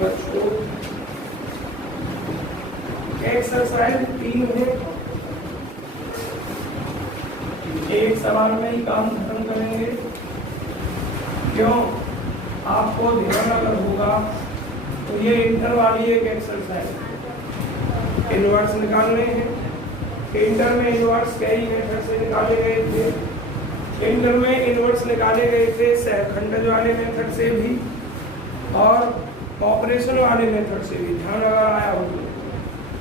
बच्चों एक्सरसाइज 3 है, एक सवाल में ही काम खत्म करेंगे। क्यों? आपको ध्यान अगर होगा तो ये इंटर वाली एक एक्सरसाइज, इनवर्स निकालने हैं। इंटर में इनवर्स कई मेथड से निकाले गए थे। इंटर में इनवर्स निकाले गए थे सहखंडज वाले मेथड से भी और ऑपरेशन वाले मेथड से भी। ध्यान अगर आया हो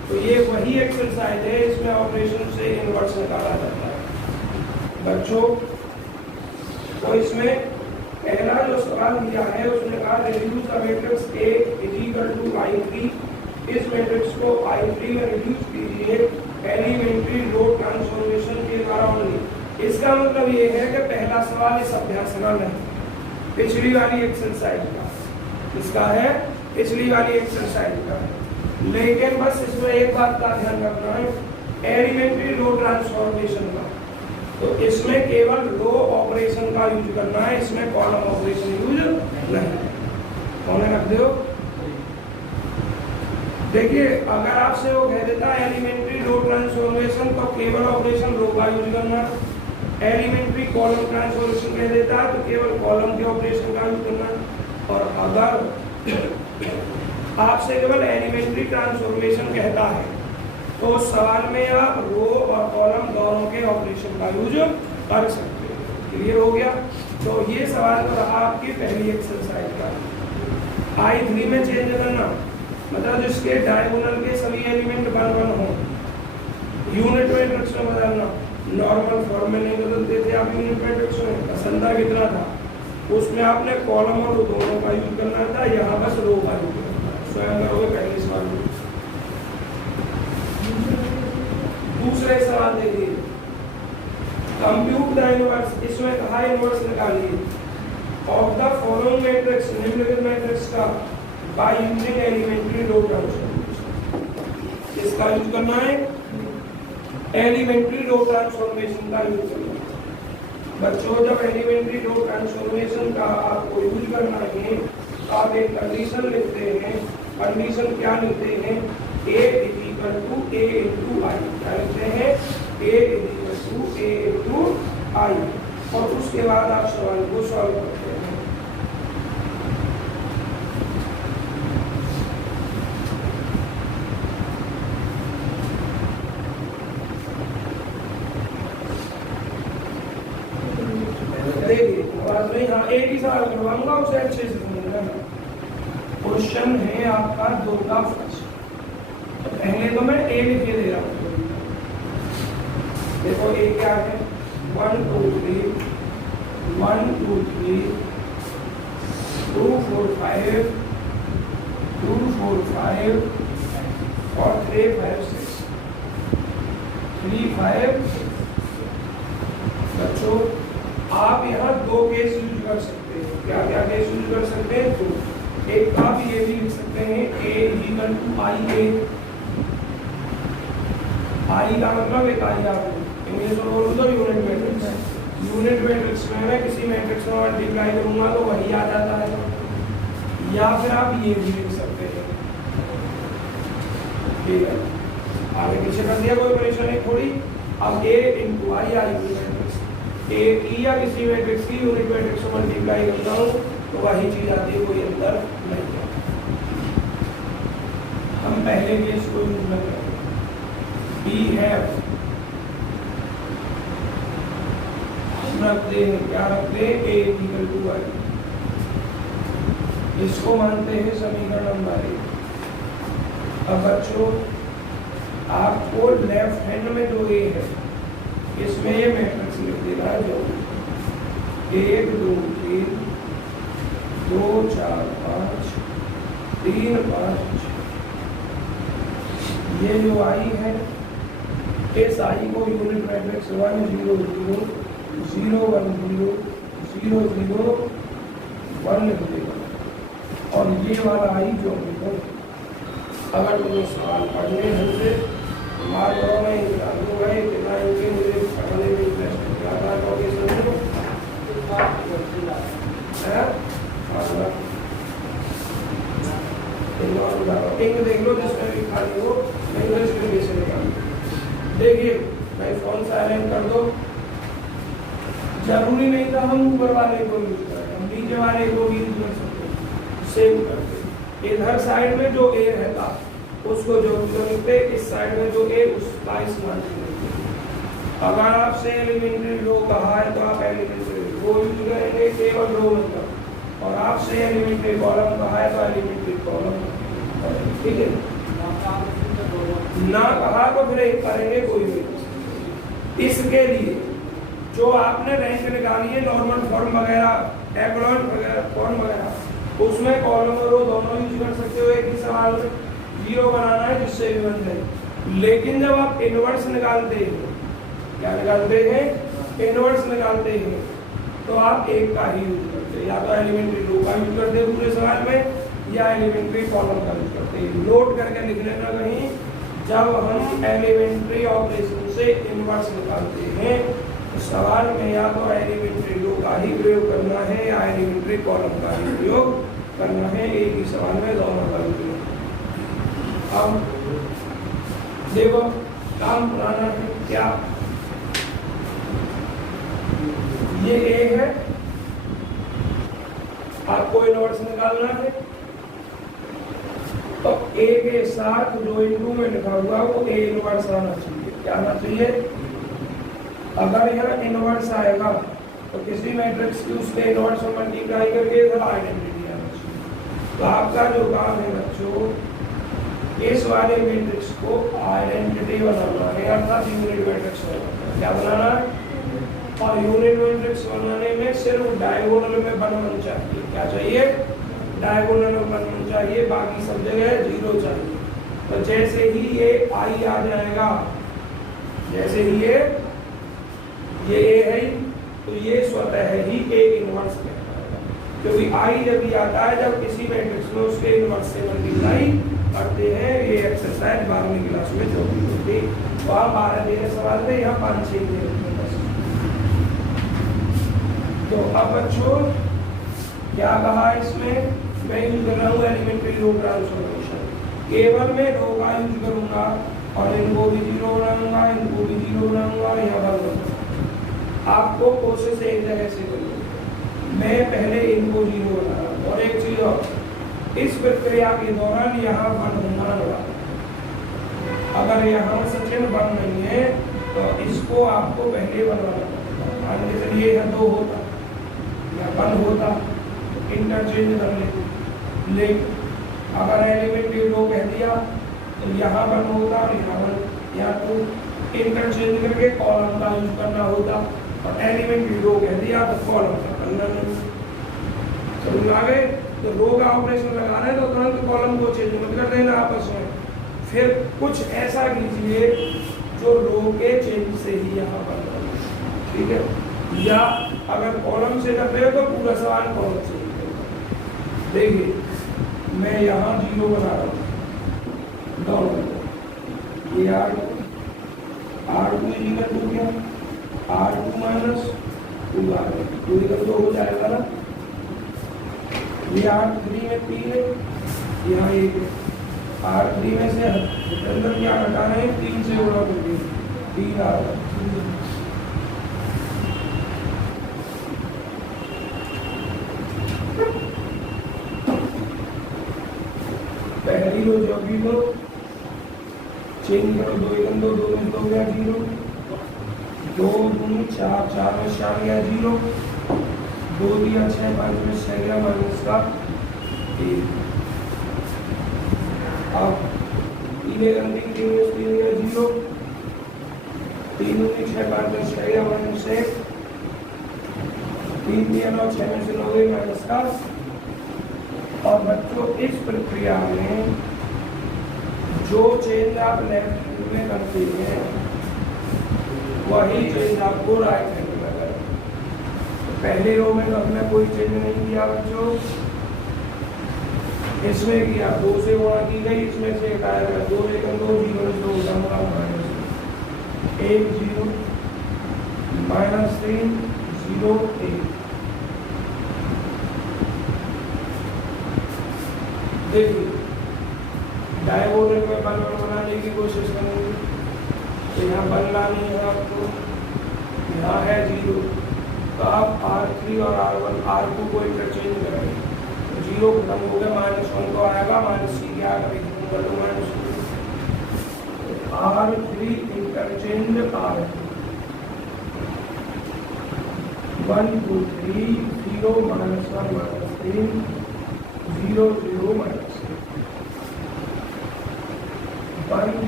तो ये वही एक्सरसाइज है, इसमें ऑपरेशन से इनवर्स निकाला जाता है बच्चों। तो इसमें पहला जो सवाल दिया है उसने कहा reduce the matrix A = I3। इस मैट्रिक्स को I3 में रिड्यूस कीजिए एलिमेंट्री रो ट्रांसफॉर्मेशन के द्वारा ओनली। इसका मतलब ये है कि पहला सवाल इस अभ्यास में नहीं, पिछली वाली एक्सरसाइज का, इसका है पिछली वाली एक्सरसाइज का। लेकिन बस इसमें एक बात का ध्यान रखना है, एलिमेंट्री रो ट्रांसफॉर्मेशन का, तो इसमें केवल रो ऑपरेशन का यूज करना है, इसमें कॉलम ऑपरेशन यूज नहीं। कौन रख दो? देखिए अगर आपसे वो कह देता है एलिमेंट्री रो ट्रांसफॉर्मेशन तो केवल ऑपरेशन रो का यूज करना, एलिमेंट्री कॉलम ट्रांसफॉर्मेशन कह देता है तो केवल कॉलम के ऑपरेशन का यूज करना। और अगर आपसे केवल एलिमेंट्री ट्रांसफॉर्मेशन कहता है तो उस सवाल में आप रो और कॉलम दोनों के ऑपरेशन का यूज कर सकते हैं। क्लियर हो गया? तो ये सवाल तो रहा आपकी पहली एक्सरसाइज का। I3 में चेंज करना मतलब जिसके डायगोनल के सभी एलिमेंट 1 1 हो। यूनिट मैट्रिक्स में बदलना, नॉर्मल फॉर्म में नहीं बदलते थे आप यूनिट मैट्रिक्स में, पसंदा कितना था उसमें आपने कॉलम और रो दोनों का यूज करना था, यहाँ बस रो का यूज करना था। स्वयं करोगे पहले सवाल में। दूसरे सवाल देखिए, कंप्यूट द इनवर्स। इसमें कहा इनवर्स निकालिए ऑफ द फॉलोइंग मैट्रिक्स, निम्नलिखित मैट्रिक्स का by using elementary row transformation. इसका यूज करना है एलिमेंट्री रो ट्रांसफॉर्मेशन का यूज करना है बच्चों। जब एलिमेंट्री रो ट्रांसफॉर्मेशन का आपको यूज करना है तो आप एक कंडीशन लिखते हैं। कंडीशन क्या लिखते हैं? A = A × I। क्या लिखते हैं? A = A × I। और उसके बाद आप सवाल को सॉल्व करते हैं। देखिए हाँ एक ही सवाल करवाऊंगा, उसे अच्छे से समझना। क्वेश्चन है आपका 2 का फर्स्ट। तो पहले तो मैं A लिख के दे रहा हूँ। देखो A क्या है? 1 2 3 1 2 3 2 4 5 2 4 5 और 3 5 6 3 5। बच्चों आप यहाँ 2 केस यूज कर सकते हैं। क्या क्या केस यूज कर सकते हैं? तो एक आप ये भी लिख सकते हैं A = IA। I का मतलब एक I आपको इंग्लिश में बोलूँ तो यूनिट मैट्रिक्स। यूनिट मैट्रिक्स में मैं किसी मैट्रिक्स में मल्टीप्लाई करूंगा तो वही आ जाता है। या फिर आप ये भी लिख सकते हैं। ठीक है, आगे पीछे कर दिया, कोई परेशानी थोड़ी। अब A × I unit matrix, A की या किसी मैट्रिक्स की यूनिट मैट्रिक्स में मल्टीप्लाई करता हूँ तो वही चीज आती है, कोई अंतर नहीं है। हम पहले केस को यूज में करेंगे। B है, हम रखते हैं क्या रखते हैं? A = I। इसको मानते हैं समीकरण नंबर 1। अब बच्चों आपको लेफ्ट हैंड में जो A है इसमें ये मैट्रिक्स लिख देना है, जो 1 2 3 2 4 5 3 5 6। ये जो I है इस I को यूनिट मैट्रिक्स 1 0 0 0 1 0 0 0 1 लिख देगा। और ये वाला I जो लिखो, अगर तुम्हें सवाल पढ़ने हमसे मार्गों में इंतजार है कितना इनके मुझे पढ़ने में इंटरेस्ट क्या था तो ये समझो है। इंग देख लो जिसमें भी खाली हो, इंग्लिश में कैसे निकाल। देखिए मैं कौन सा अरेंज कर दो, जरूरी नहीं था हम ऊपर वाले को यूज करें, हम नीचे वाले को भी यूज कर सकते, सेम करते। इधर साइड में जो ए रहता उसको जो लिखते, इस साइड में जो ए उसका इस्तेमाल करते। अगर आपसे एलिमेंट्री रो कहा है तो आप एलिमेंट्री रो यूज करेंगे केवल रो में, और आपसे एलिमेंट्री कॉलम कहा है तो एलिमेंट्री कॉलम, ठीक है। ना कहा तो फिर एक करेंगे कोई भी। इसके लिए जो आपने रैंक निकाली है नॉर्मल फॉर्म वगैरह एक्लॉन वगैरह फॉर्म वगैरह, उसमें कॉलम और रो दोनों यूज कर सकते हो। एक ही सवाल में जीरो बनाना है जिससे भी बन जाए। लेकिन जब आप इनवर्स निकालते हैं, क्या निकालते हैं, इनवर्स निकालते हैं, तो आप एक का ही यूज करते हैं, या तो एलिमेंट्री रो का यूज करते हैं पूरे सवाल में, या एलिमेंट्री कॉलम का यूज करते हैं। नोट करके लिख लेना कहीं, जब हम एलिमेंट्री ऑपरेशन से इनवर्स निकालते हैं तो सवाल में या तो एलिमेंट्री रो का ही प्रयोग करना है या एलिमेंट्री कॉलम का ही प्रयोग करना है। एक ही सवाल में दोनों का प्रयोग। अब देखो काम पुराना है क्या, ये ए है, आपको इनवर्स निकालना है, तो ए के साथ जो इनटू में लिखा हुआ वो ए इनवर्स आना चाहिए। क्या आना चाहिए, अगर यह इनवर्स आएगा तो किसी मैट्रिक्स की उसके इनवर्स में मल्टीप्लाई करके इधर आइडेंटिटी आना चाहिए। तो आपका जो काम है बच्चों, इस वाले मैट्रिक्स को आइडेंटिटी बनाना है, अर्थात यूनिट मैट्रिक्स बनाना है। क्या बनाना है, और यूनिट मैट्रिक्स बनाने में सिर्फ डायगोनल में 1 1 चाहिए। क्या चाहिए, डायगोनल में 1 1 चाहिए, बाकी सब जगह 0 चाहिए। तो जैसे ही ये आई आ जाएगा, जैसे ही ये ए है, तो ये स्वतः ही ए इनवर्स में आएगा, क्योंकि आई जब भी आता है जब किसी मैट्रिक्स में उसके इनवर्स से मल्टीप्लाई करते हैं। ये एक्सरसाइज 12वीं क्लास में जो भी होती, तो आप 12 देने सवाल थे, यहाँ 5-6 दे। तो अब बच्चों क्या कहा इसमें, मैं यूज कर रहा हूँ एलिमेंट्री रो ट्रांसफॉर्मेशन, केवल मैं रो का यूज करूंगा और इनको भी 0 बनाऊंगा, इनको भी 0 बनाऊंगा, यहाँ पर आपको कोशिश एक जगह से करनी। मैं पहले इनको 0 बना रहा हूँ, और एक चीज और, इस प्रक्रिया के दौरान यहाँ 1 होना होगा। अगर यहाँ से चिन्ह 1 नहीं है तो इसको आपको पहले बनाना पड़ेगा। मान के चलिए यह 2 होता या 1 होता, इंटरचेंज कर लेते। लेकिन अगर एलिमेंट्री रो कह दिया तो यहाँ 1 होगा और यहाँ 1, या तो इंटरचेंज करके कॉलम का यूज करना होता, और एलिमेंट्री रो कह दिया तो कॉलम का करना नहीं। समझ आ गए, तो रो का ऑपरेशन लगाना है तो तुरंत कॉलम को चेंज मत कर देना आपस में, फिर कुछ ऐसा कीजिए जो रो के चेंज से ही यहाँ पर, ठीक है। या अगर कॉलम से कर रहे हो तो पूरा सवाल कॉलम से ही करेगा। देखिए मैं यहाँ 0 बना रहा हूँ, ये R2 इक्वल टू क्या, R2 माइनस 2R1, 2 इक्वल तो हो जाएगा ना। ये R3 में 3 है, यहाँ 1 है, R3 में से अंदर क्या हटाना है, 3 से गुणा कर 3 आ रहा है। पहली रो जो भी लो चेंज करो, 2 1 2 2 में 2 गया 0, 2 2 4 4 में 4 गया 0, 2 दिया 6 5 में 6 गया माइनस का 1। अब 3 अंतिम 3 में 3 गया 0, 3 में 6 5 में 6 गया माइनस 1, 3 दिया 9 6 में से 9 गया माइनस का। और बच्चों इस प्रक्रिया में जो चेंज आप लेफ्ट हैंड में करते हैं वही चेंज आपको राइट हैंड में करना है। तो पहले रो में तो हमने कोई चेंज नहीं किया बच्चों, इसमें किया 2 से गुणा की गई, इसमें से हटाया गया 2 लेकिन 2 0 2 1 0 माइनस 3 0 1। देखिए डायगोनल में बल बनाने की कोशिश करेंगे। तो यहाँ बल लानी है आपको, यहाँ है 0, तो आप R3 और R1 R2 को इंटरचेंज करेंगे, तो 0 खत्म हो गया, -1 तो आएगा, -c क्या करेंगे R3 इंटरचेंज R2 1 2 3 0 -1 -3 0 0 -3 1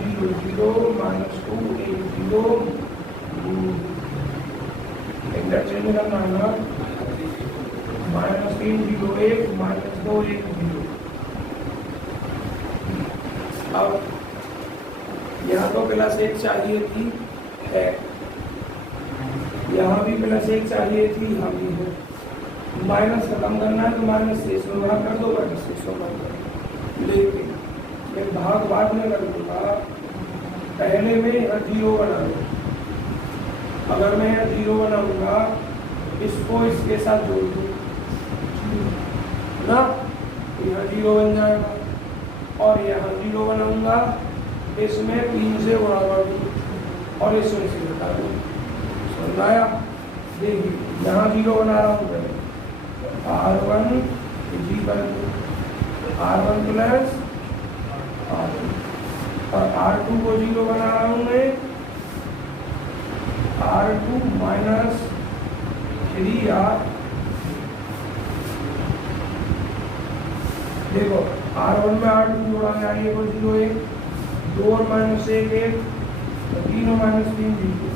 0 0 -2 1 0 इंटरचेंज करना है, -3 0 1 -2 1 0। अब यहाँ तो +1 चाहिए थी, है, यहाँ भी +1 चाहिए थी, यहाँ भी है। माइनस खत्म करना है तो माइनस से इसमें भाग कर दो, माइनस से इसमें भाग कर, लेकिन मैं भाग बाद में कर दूंगा, पहले में यहाँ 0 बना दूँ। अगर मैं यहाँ 0 बनाऊंगा, इसको इसके साथ जोड़ दूँ ना, तो यहाँ 0 बन जाएगा, और यहाँ 0 बनाऊंगा, इसमें 3 से गुणा कर दूँ और इसमें से घटा दूँ। समझ आया? देखिए यहाँ 0 बना रहा हूँ पहले, R1 जी कर दूँ, R1 प्लस R2, और R2 को 0 बना रहा हूँ मैं, R2 माइनस 3R। देखो R1 में R2 जोड़ा गया, ये को 0 1 2 और -1 1 3 और -3 0,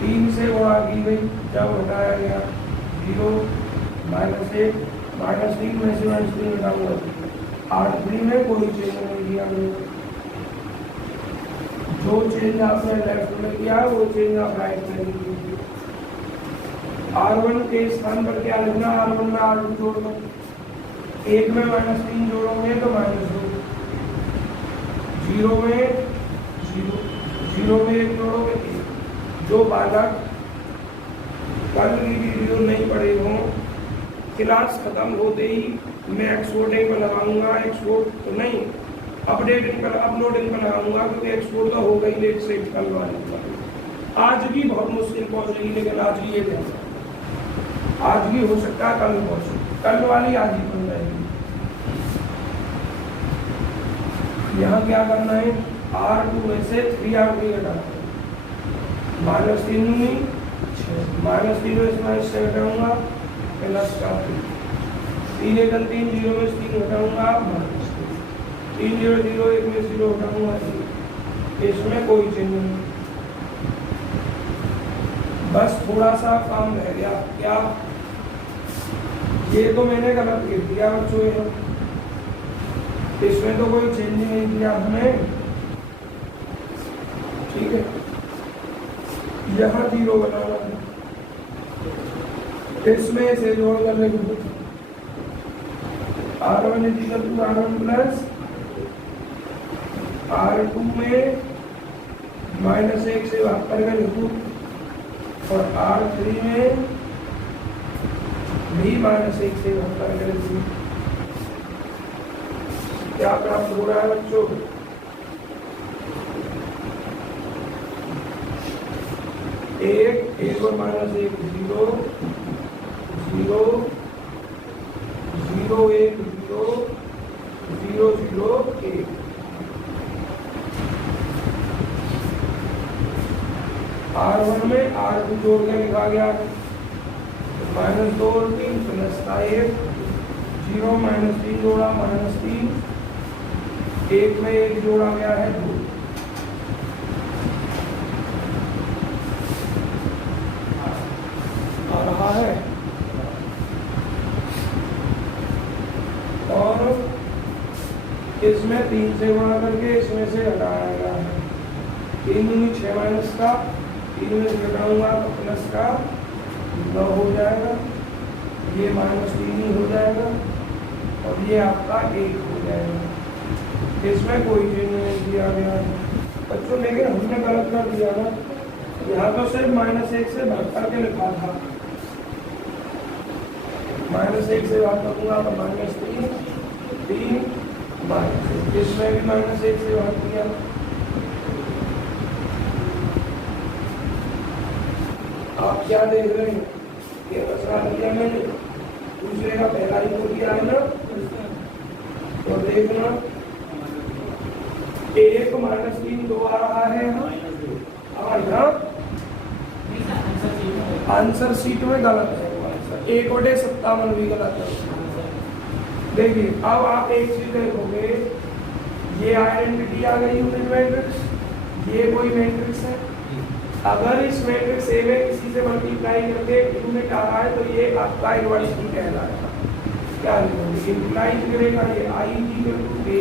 3 से गुणा की गई, जब हटाया गया 0 -1 -3 में से -3 हटा हुआ, R3 में कोई चेंज नहीं किया गया। जो चेंज आपने लेफ्ट में किया वो चेंज आप राइट में कीजिए। R1 के स्थान पर क्या लिखना, R1 में R2 जोड़ दो, 1 में -3 जोड़ोगे तो -2, 0 में 0, 0 में 1 जोड़ोगे 1। जो बालक कल की वीडियो नहीं पढ़े हों, क्लास खत्म होते ही मैं एक्सपोर्टिंग पर लगाऊंगा, एक्सपोर्ट तो नहीं, अपडेटिंग पर अपलोडिंग पर लगाऊंगा, क्योंकि एक्सपोर्ट तो हो गई लेट से कल वाली। आज भी बहुत मुश्किल पहुंचेगी, लेकिन आज ही ये ध्यान, आज भी हो सकता है कल पहुंचे, कल वाली आज ही बन जाएगी। यहाँ क्या करना है, R2 में से 3R3 हटाना है, -3 में 6, -3 में से हटाऊंगा, प्लस का 3 1 3 0 में 3 हटाऊंगा, -3 0 0 1 में 0 हटाऊंगा, इसमें कोई चेंज नहीं। बस थोड़ा सा काम रह गया, क्या, ये तो मैंने गलत लिख दिया बच्चों, इसमें तो कोई चेंज नहीं किया हमने, ठीक है। यहाँ 0 बनाना है, इसमें से जोड़ करने को R1 R1 प्लस R2 में -1 से भाग करके लिखूँ, और R3 में भी -1 से भाग करके लिखूँ। क्या प्राप्त हो रहा है बच्चों, एक और -1 0 0 0 1 0 0 0 1। R1 में R2 जोड़ के लिखा गया, -2 और 3 प्लस का 1, 0 -3 जोड़ा -3, 1 में 1 जोड़ा गया है 2। आ रहा है, और इसमें 3 से गुणा करके इसमें से हटाया गया है, 3 दूनी 6 माइनस का, 3 में से घटाऊंगा तो प्लस का 9 हो जाएगा, ये -3 ही हो जाएगा, और ये आपका 1 हो जाएगा। इसमें कोई चेंज नहीं दिया गया बच्चों, लेकिन हमने गलत कर दिया ना, यहाँ तो सिर्फ -1 से भाग करके लिखा था, -1 से भाग करूँगा तो -3 3 माइनस, इसमें भी माइनस 1 से भाग दिया। आप क्या देख रहे हैं? ये बचा लिया मैंने, दूसरे का पहला ही तो किया है ना, तो देखना 1 माइनस 3 2 आ रहा है। यहाँ आंसर सीट में गलत है वो आंसर, 1/57 भी गलत है। देखिए अब आप एक चीज देखोगे, ये आइडेंटिटी आ गई यूनिट मैट्रिक्स, ये कोई मैट्रिक्स है। अगर इस मैट्रिक्स ए में किसी से मल्टीप्लाई करके यूनिट आ रहा है तो ये आपका इनवर्स ही कहलाएगा। क्या लिखोगे? इम्प्लाई करेगा ये आई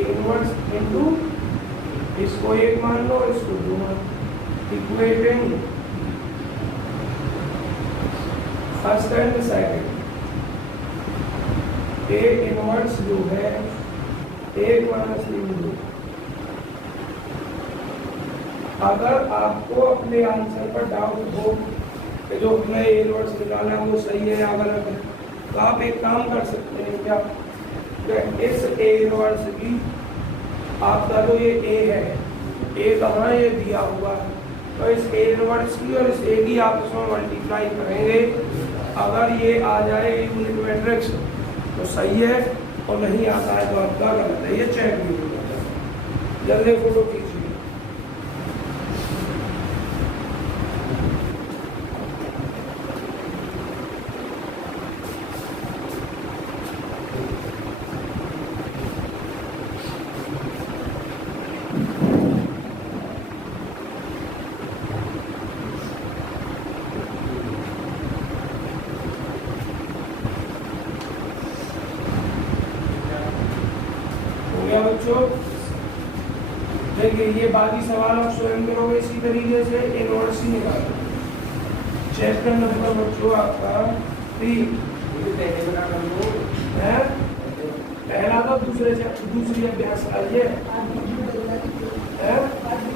इनवर्स इनटू, इसको 1 मान लो, इसको 2 मान लो, equating first and second. A inverse जो है 1 माइनस 3। अगर आपको अपने आंसर पर डाउट हो कि जो हमने ए इनवर्स निकाला वो सही है या गलत है, तो आप एक काम कर सकते हैं। क्या? इस ए इनवर्स की आपका जो ये ए है, ए कहाँ ये दिया हुआ है, तो इस ए इनवर्स की और इस ए की आपस में मल्टीप्लाई करेंगे। अगर ये आ जाए यूनिट मैट्रिक्स तो सही है, और नहीं आता है तो आपका गलत है। ये चेक भी हो जाता है। जल्दी फोटो खींचिए। बच्चों देखिए, ये बाकी सवाल आप स्वयं करोगे इसी तरीके से, इनवर्स ही निकालो। चैप्टर नंबर बच्चों आपका 3 है, पहला तो दूसरी अभ्यास आइए,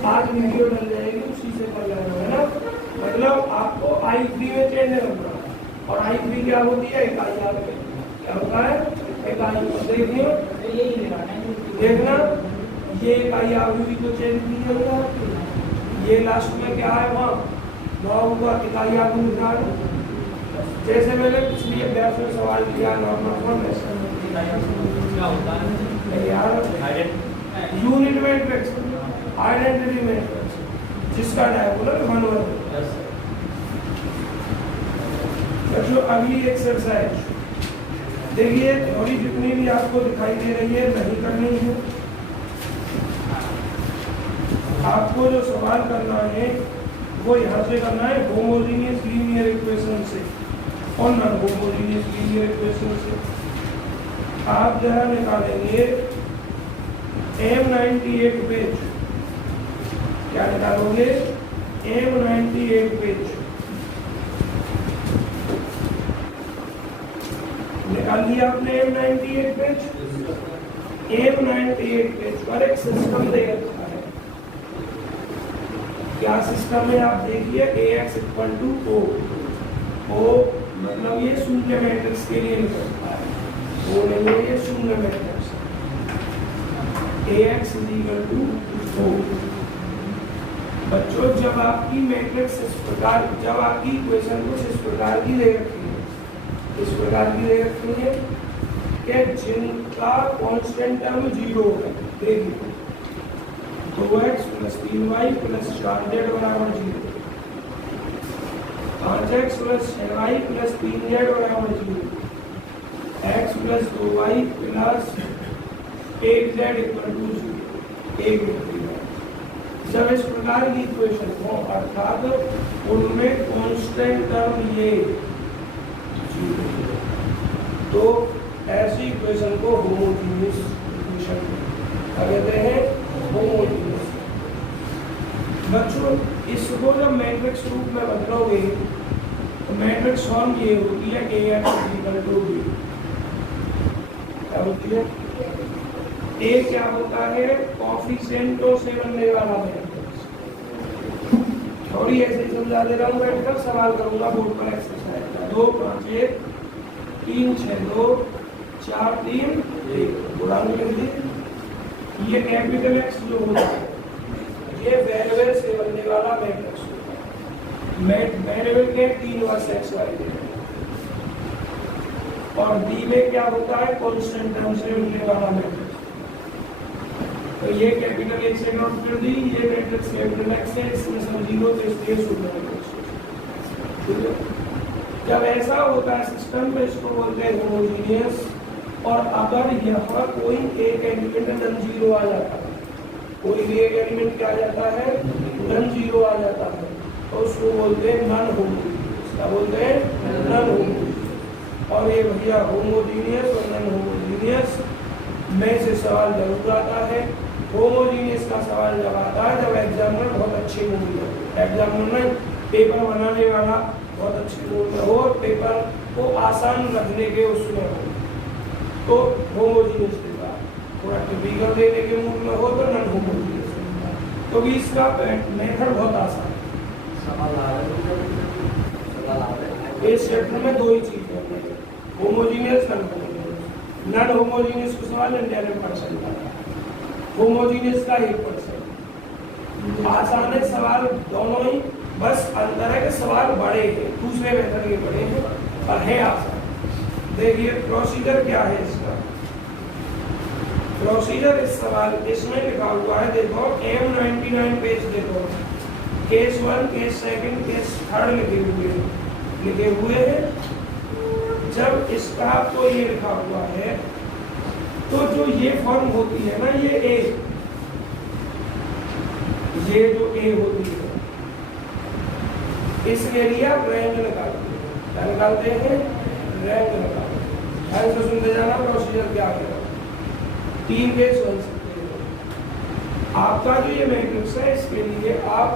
आज वीडियो डल जाएगी, उसी से कर लेना है ना। मतलब आपको I3 में चेंज करना, और I3 क्या होती है? इकाई आगे क्या होता है? इकाई। देखिए देखना, ये इकाई आगे तो चेंज नहीं होगा, ये लास्ट में क्या है वहाँ होगा इकाई आगे निकाल। जैसे मैंने पिछली अभ्यास में सवाल किया normal form unit matrix, identity matrix, जिसका डायगोनल 1 1। बच्चों अगली एक्सरसाइज देखिए, थ्योरी जितनी भी आपको दिखाई दे रही है नहीं करनी है। आपको जो सवाल करना है वो यहाँ से करना है, होमोजेनियस लीनियर इक्वेशन से और नॉन होमोजेनियस लीनियर इक्वेशन से। आप जरा निकालेंगे M98 पेज, क्या निकालोगे? M98 पेज निकाल दिया आपने। M98 पेज, M98 पेज पर एक सिस्टम दे रखा है। क्या सिस्टम है आप देखिए, AX = O मतलब ये शून्य मैट्रिक्स के लिए निकलता है, वो नहीं है, ये शून्य मैट्रिक्स। AX = O। बच्चों जब आपकी मैट्रिक्स इस प्रकार, जब आपकी इक्वेशन कुछ इस प्रकार की दे रखी है, इस प्रकार की दे रखी है कि जिनका कांस्टेंट टर्म 0 है। देखिए 2x + 3y + 4z = 0, 5x + 6y + 3z = 0, x + 2y + 8z = 0, एक जब इस प्रकार की इक्वेशन हो, अर्थात उनमें कांस्टेंट टर्म ये 0, तो ऐसी इक्वेशन को होमोजेनियस इक्वेशन कहते हैं। होमोजेनियस बच्चों, इसको जब मैट्रिक्स रूप में बदलोगे तो मैट्रिक्स फॉर्म ये होती है AX = B। क्या होती है? ए क्या होता है? कॉफिशिएंटों से बनने वाला मैट्रिक्स। थोड़ी ऐसे ही समझा दे रहा हूँ, बैठकर सवाल करूंगा बोर्ड पर एक्सरसाइज 2 5 1 3 6 2 4 3 1 बुरा नहीं लिख दी। ये कैपिटल एक्स जो होता है ये वेरिएबल से बनने वाला मैट्रिक्स होता है। वेरिएबल के 3 वर्स एक्स वाई है और बी में क्या होता है कांस्टेंट टर्म से बनने वाला मैट्रिक्स। तो ये कैपिटल एक्स से नोट कर दी, ये मैट्रिक्स कैपिटल एक्स है, इसमें सब जीरो तो इसलिए शुद्ध मैट्रिक्स। ठीक है, जब ऐसा होता है सिस्टम में इसको बोलते हैं होमोजीनियस। और अगर यहाँ कोई एक एलिमेंट नॉन जीरो आ जाता है, कोई भी एक एलिमेंट क्या आ जाता है नॉन जीरो आ जाता है, तो उसको बोलते हैं नॉन होमोजीनियस। क्या बोलते हैं? Non homogeneous. और ये भैया होमोजीनियस और नॉन होमोजीनियस में से सवाल जरूर आता है। होमोजीनियस का सवाल जब आता है जब एग्जामिनर बहुत अच्छे मूड में हो, एग्जामिनर में पेपर बनाने वाला बहुत अच्छे मूड में हो, पेपर को आसान रखने के उसमें हो, तो होमोजीनियस देगा। थोड़ा टिपिकल देने के मूड में हो तो नॉन होमोजीनियस देगा। तो भी इसका मेथड बहुत आसान है। इस चैप्टर में दो ही चीजें हैं, homogeneous non homogeneous. Non homogeneous को सवाल 99% का, होमोजीनियस का 1%। आसान है सवाल दोनों ही, बस अंतर है कि सवाल बड़े हैं, दूसरे मेथड के बड़े हैं और है आसान। देखिए प्रोसीजर क्या है इसका। प्रोसीजर इस सवाल इसमें लिखा हुआ है, देखो M99 पेज देखो, केस 1 केस 2 केस 3 लिखे हुए हैं। जब इसका तो ये लिखा हुआ है, तो जो ये फॉर्म होती है ना, ये जो ए होती है, इसके लिए आप रैंक निकालते हैं। क्या निकालते हैं? रैंक निकालते हैं। ऐसे सुनते जाना प्रोसीजर क्या है। 3 केस बन सकते हैं। आपका जो ये मैट्रिक्स है इसके लिए आप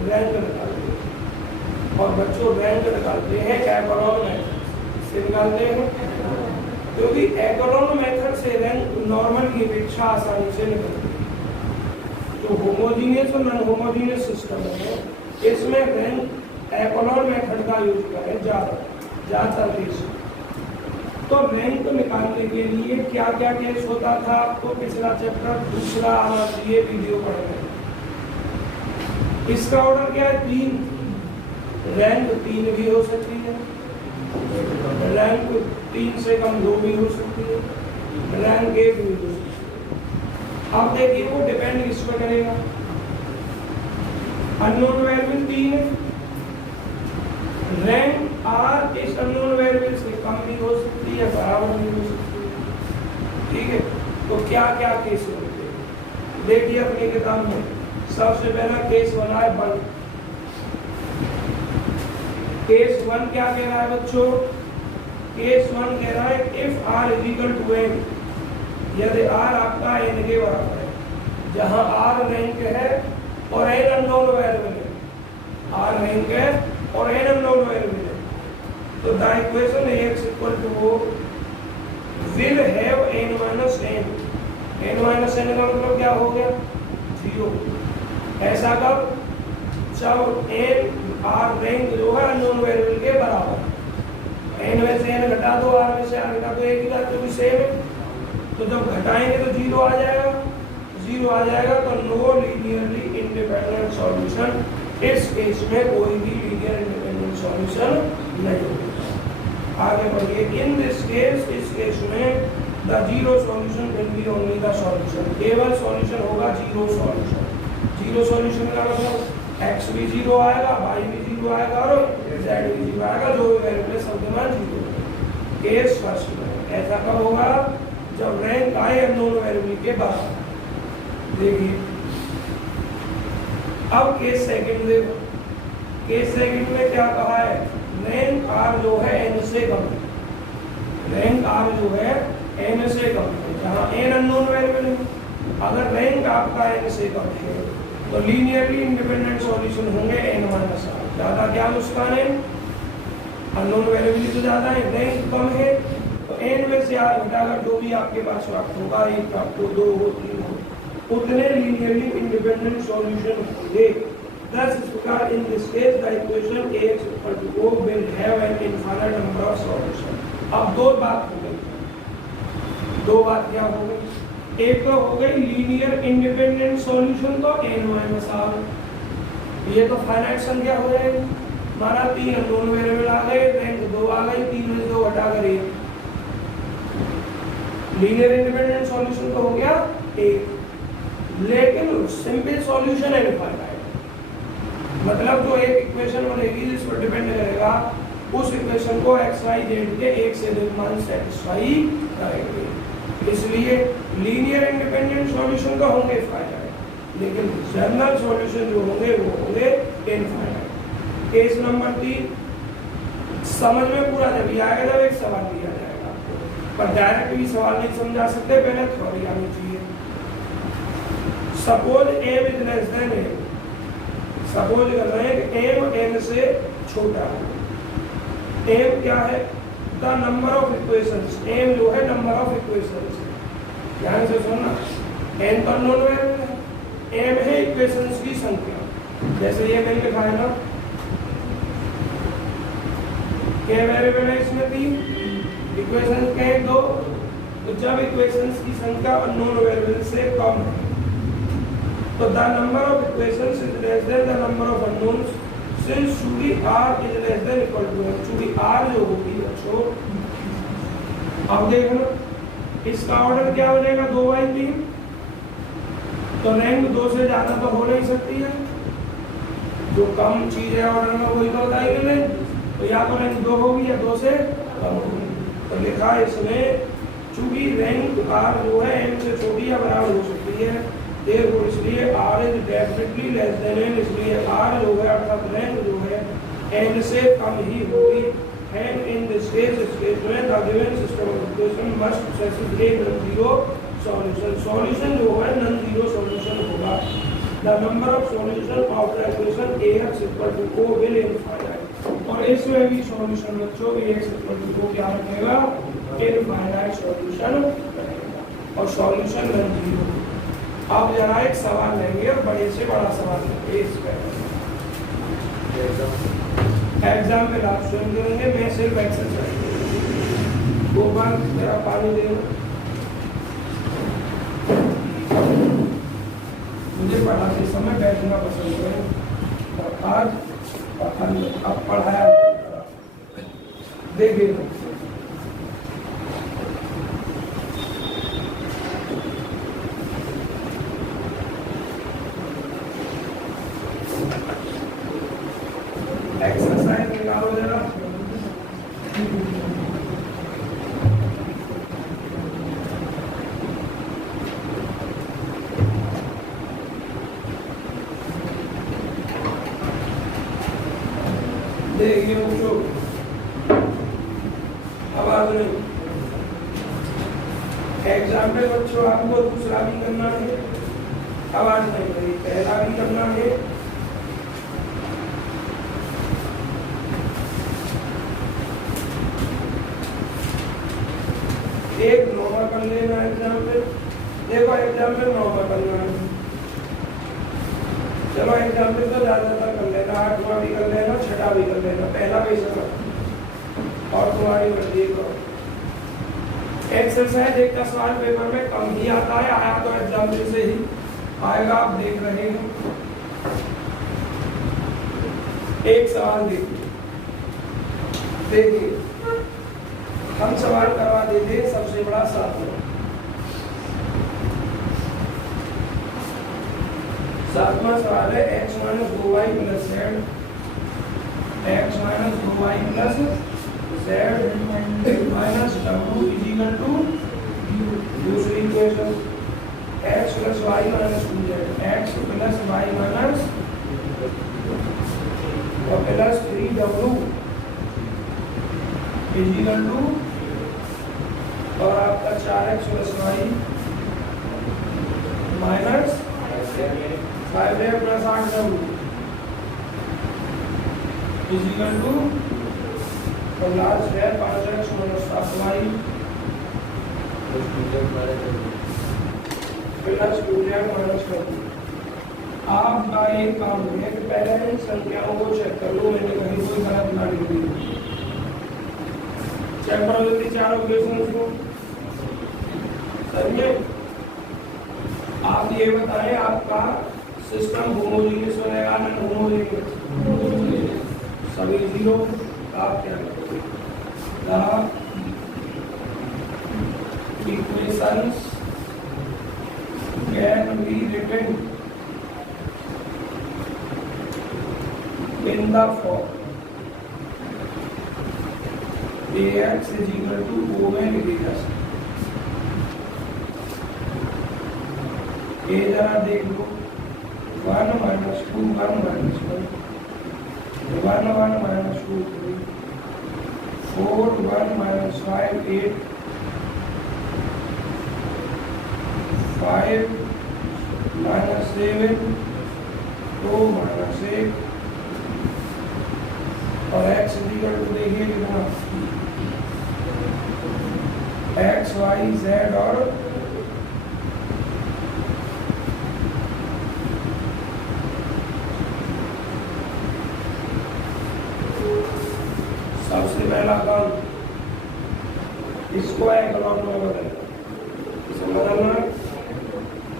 रैंक निकालते हैं, और बच्चों रैंक निकालते हैं एकोलॉन मेथड से निकालते हैं, क्योंकि एकोलॉन मेथड से रैंक नॉर्मल की अपेक्षा आसानी से निकलती है। तो होमोजीनियस और नॉन होमोजीनियस सिस्टम है, इसमें रैंक एकोलॉन मेथड का यूज करें ज्यादातर केस। तो रैंक निकालने के लिए क्या क्या केस होता था आपको पिछला चैप्टर दूसरा आना चाहिए वीडियो पढ़ने। इसका ऑर्डर क्या है? 3। रैंक 3 भी हो सकती है, रैंक 3 से कम 2 भी हो सकती है, रैंक 1 भी हो सकती है। अब देखिए वो डिपेंड किस पर करेगा। अननोन वेरिएबल 3 है, रैंक आर इस अननोन वेरिएबल से कम भी हो सकती है, बराबर भी हो सकती है। ठीक है, तो क्या क्या केस होते हैं देखिए अपनी किताब में। सबसे पहला केस बना है 1। केस 1 क्या कह रहा है बच्चों? केस 1 कह रहा है इफ r = n, यदि r आपका n के बराबर है, जहां r रैंक है और n अननोन वेरिएबल है, r रैंक है और n अननोन वेरिएबल है, तो the equation x = will have n - n। n - n का मतलब क्या हो गया? 0। ऐसा कब? जब n r रैंक जो है अननोन वेरिएबल के बराबर। n में से n घटा दो, r में से r घटा दो, एक ही बात तो भी सेम है। तो जब घटाएंगे तो 0 आ जाएगा, 0 आ जाएगा तो नो लीनियरली इंडिपेंडेंट सॉल्यूशन। इस केस में कोई भी लीनियर इंडिपेंडेंट सॉल्यूशन नहीं होगा। आगे बढ़िए। इन दिस केस, इस केस में the zero solution will be only the solution, केवल सॉल्यूशन होगा जीरो सॉल्यूशन। जीरो सॉल्यूशन का मतलब x भी 0 आएगा, y भी 0 आएगा और z भी 0 आएगा, जो वेरिएबल सब मान 0 है। केस फर्स्ट में ऐसा कब होगा? जब रैंक आए अननोन वेरिएबल के बाद। देखिए अब केस सेकंड देखो। केस सेकंड में क्या कहा है? रैंक r जो है n से कम है, रैंक r जो है n से कम है, जहाँ n अननोन वेरिएबल है। अगर रैंक आपका n से कम है तो लीनियरली इंडिपेंडेंट सॉल्यूशन होंगे n - r। ज़्यादा क्या नुस्खान है? अननोन वेरिएबल तो ज़्यादा है, रैंक कम है, तो n में से r घटाकर जो भी आपके पास प्राप्त होगा, 1 प्राप्त हो, 2 हो, 3 हो, उतने लीनियरली इंडिपेंडेंट सॉल्यूशन होंगे। Thus, in this case, the equation ax = O will have an infinite number of solutions। अब दो बात हो गई। दो बात क्या हो गई? एक तो हो गई लीनियर इंडिपेंडेंट सॉल्यूशन, तो n माइनस आर, ये तो फाइनाइट संख्या हो जाएगी। हमारा 3 अननोन वेरिएबल आ गए, रैंक 2 आ गई, 3 में से 2 घटा कर एक, लीनियर इंडिपेंडेंट सॉल्यूशन तो हो गया एक। लेकिन सिंपल सॉल्यूशन है इनफाइनाइट, मतलब जो एक इक्वेशन बनेगी जिस पर डिपेंड करेगा उस इक्वेशन को एक्स वाई जेड के एक से अधिक मान सेटिस्फाई करेंगे। इसलिए लीनियर इंडिपेंडेंट सॉल्यूशन तो होंगे फाइनाइट, लेकिन जनरल सॉल्यूशन जो होंगे वो होंगे इनफाइनाइट। केस नंबर 3 समझ में पूरा जब भी आएगा जब एक सवाल दिया जाएगा, पर डायरेक्ट भी सवाल नहीं समझा सकते, पहले थ्योरी आनी चाहिए। Suppose m is less then n, suppose कर रहे हैं कि m n से छोटा है। m क्या है? The number of equations, m जो है नंबर ऑफ इक्वेशंस, ध्यान से सुनना, n तो अननोन वेरिएबल है, m है इक्वेशंस की संख्या। जैसे ये मैंने लिखा है ना, क्या वेरिएबल है इसमें 3, इक्वेशंस के 2, तो जब इक्वेशंस की संख्या अननोन वेरिएबल से कम है तो the number of equations is less than the number of unknowns, since चूंकि r is less than equal to 1, चूंकि r जो होगी बच्चों, अब देखना इसका ऑर्डर क्या बनेगा 2/3, तो रैंक 2 से ज्यादा तो हो नहीं सकती है, जो कम चीज है ऑर्डर में वही तो बताएंगे, तो या तो रैंक 2 होगी या 2 से कम होगी। तो लिखा इसमें चूंकि रैंक r जो है n से छोटी या बराबर हो सकती है, देखो इसलिए r is definitely less than n, इसलिए r जो है अर्थात रैंक जो है n से कम ही होगी। एंड इन दिस केस, इस केस में the given system of equation must possess a non zero solution, solution जो है नॉन जीरो सॉल्यूशन होगा। The number of solution of the equation ax equal to o will infinite, और इसमें भी solution बच्चों ax equal to o क्या रखेगा? Infinite solution रहेगा, और सॉल्यूशन नॉन जीरो। अब जरा एक सवाल लेंगे और बड़े से बड़ा सवाल लेंगे इस पर, एग्जाम में आप स्वयं करेंगे, मैं सिर्फ एक्सरसाइज। दो बार जरा पानी दे, मुझे पढ़ाते समय बैठना पसंद है, और आज अब पढ़ाया देखिए। एक्सरसाइज निकालो जरा, देखिए बच्चों, आवाज नहीं। एग्जाम में बच्चों आपको दूसरा भी करना है, आवाज नहीं रही, पहला भी करना है। एक नॉर्मल कर लेना एग्जाम में, देखो एग्जाम में नॉर्मल करना है, चलो एग्जाम में तो ज्यादातर कर लेना, 8वां भी कर लेना, 6वां भी कर लेना, पहला भी सब, और तुम्हारी मर्जी करो। एक्सरसाइज एक का सवाल पेपर में कम ही आता है, आया तो एग्जाम में से ही आएगा, आप देख रहे हैं। एक सवाल देखिए, हम सवाल करवा देते हैं सबसे बड़ा 7वां सवाल है x minus 2y plus z, x minus 2y plus z minus w is equal to दूसरी equation x plus y minus 2z, x plus y minus और plus 3w is equal to, और आपका 4x plus y minus 5x plus 8w is equal to, और last है 5x minus 7y plus 2z minus 2। आपका एक काम है कि पहले इन संख्याओं को चेक कर लो, मैंने कहीं कोई गलत ना लिख दी, चेक करो जल्दी चारों इक्वेशंस को। सही है, आप ये बताएं आपका सिस्टम होमोजीनियस बनेगा ना होमोजीनियस? सभी जीरो। आप क्या करोगे? The equations can be written in the form ax is equal to o में लिखी जा सकती है। ए जरा देख लो, 1 minus 2 1 minus 1 1 1 minus 2 3 4 1 minus 5 8 5 minus 7 2 minus 8 और x इक्वल टू देखिए कितना x y z और सबसे पहला काम इसको एक्लॉन में बदलना। इसे बदलना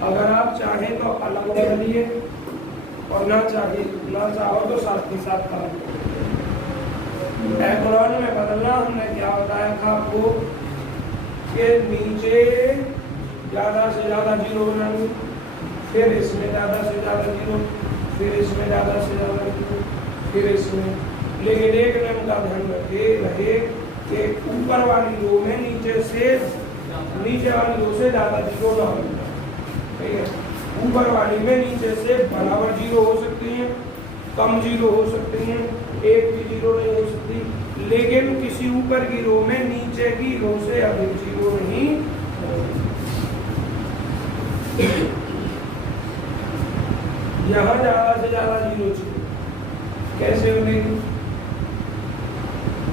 अगर आप चाहें तो अलग बदलिए और ना चाहो तो साथ के साथ काम। एक्लॉन में बदलना हमने क्या बताया था आपको कि नीचे ज्यादा से ज्यादा जीरो बनानी, फिर इसमें ज्यादा से ज्यादा जीरो, फिर इसमें ज्यादा से ज्यादा जीरो, फिर इसमें। लेकिन एक नियम का ध्यान रहे कि ऊपर वाली रो में नीचे वाली रो से ज्यादा जीरो ना हो। ठीक है, ऊपर वाली में नीचे से बराबर जीरो हो सकती हैं, कम जीरो हो सकती हैं, एक भी जीरो नहीं हो सकती। लेकिन किसी ऊपर की रो में नीचे की रो से अधिक जीरो नहीं हो। यहाँ ज्यादा से ज्यादा जीरो चाहिए, कैसे बनेगी?